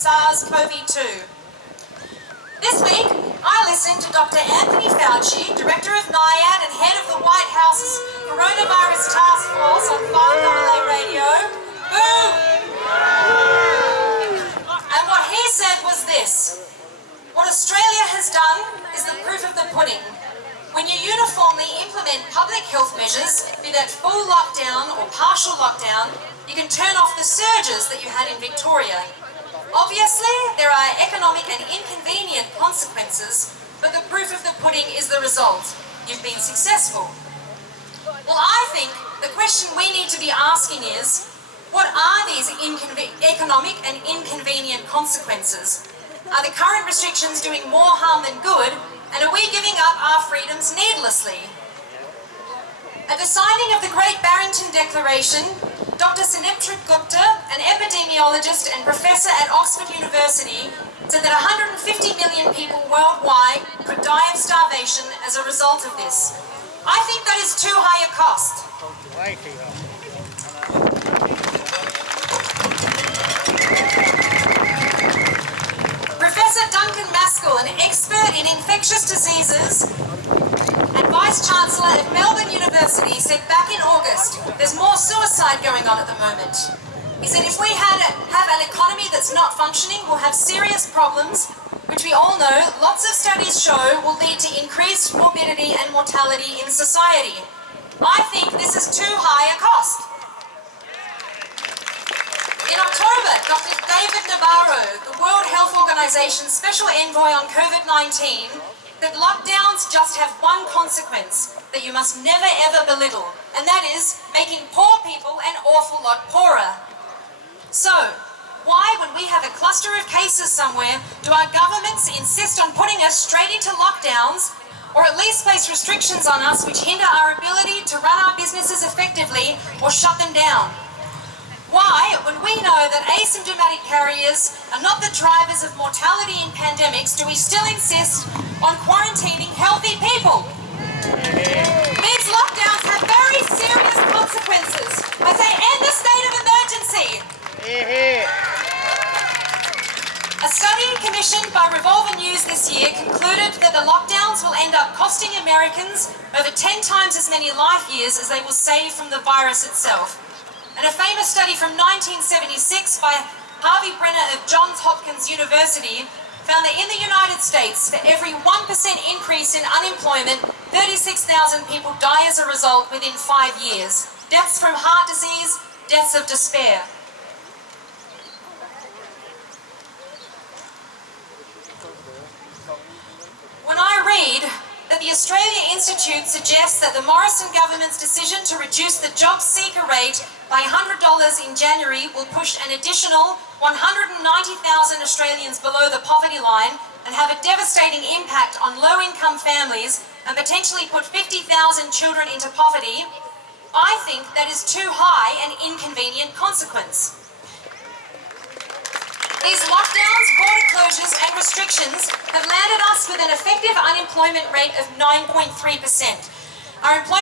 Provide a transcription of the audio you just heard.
SARS-CoV-2. This week, I listened to Dr. Anthony Fauci, Director of NIAID and Head of the White House's Coronavirus Task Force on 5AA Radio. Boom! And what he said was this: what Australia has done is the proof of the pudding. When you uniformly implement public health measures, be that full lockdown or partial lockdown, you can turn off the surges that you had in Victoria. Obviously, there are economic and inconvenient consequences, but the proof of the pudding is the result. You've been successful. Well, I think the question we need to be asking is, what are these economic and inconvenient consequences? Are the current restrictions doing more harm than good, and are we giving up our freedoms needlessly? At the signing of the Great Barrington Declaration, Dr. Sunetra Gupta, an epidemiologist and professor at Oxford University, said that 150 million people worldwide could die of starvation as a result of this. I think that is too high a cost. Way too high. Professor Duncan Maskell, an expert in infectious diseases and Vice-Chancellor at Melbourne University, said back in August, there's more suicide going on at the moment. He said if we have an economy that's not functioning, we'll have serious problems, which we all know, lots of studies show, will lead to increased morbidity and mortality in society. I think this is too high a cost. In October, Dr. David Nabarro, the World Health Organization's Special Envoy on COVID-19, that lockdowns just have one consequence that you must never ever belittle, and that is making poor people an awful lot poorer. So, why, when we have a cluster of cases somewhere, do our governments insist on putting us straight into lockdowns, or at least place restrictions on us which hinder our ability to run our businesses effectively or shut them down? Why, when we know that asymptomatic carriers are not the drivers of mortality in pandemics, do we still insist on quarantining healthy people? These lockdowns have very serious consequences. I say, end the state of emergency. A study commissioned by Revolver News this year concluded that the lockdowns will end up costing Americans over 10 times as many life years as they will save from the virus itself. And a famous study from 1976 by Harvey Brenner of Johns Hopkins University found that in the United States, for every 1% increase in unemployment, 36,000 people die as a result within 5 years. Deaths from heart disease, deaths of despair. When I read that the Australia Institute suggests that the Morrison government's decision to reduce the job seeker rate by $100 in January will push an additional 190,000 Australians below the poverty line and have a devastating impact on low-income families and potentially put 50,000 children into poverty, I think that is too high an inconvenient consequence. These lockdowns, border closures and restrictions have landed us with an effective unemployment rate of 9.3%. Our employment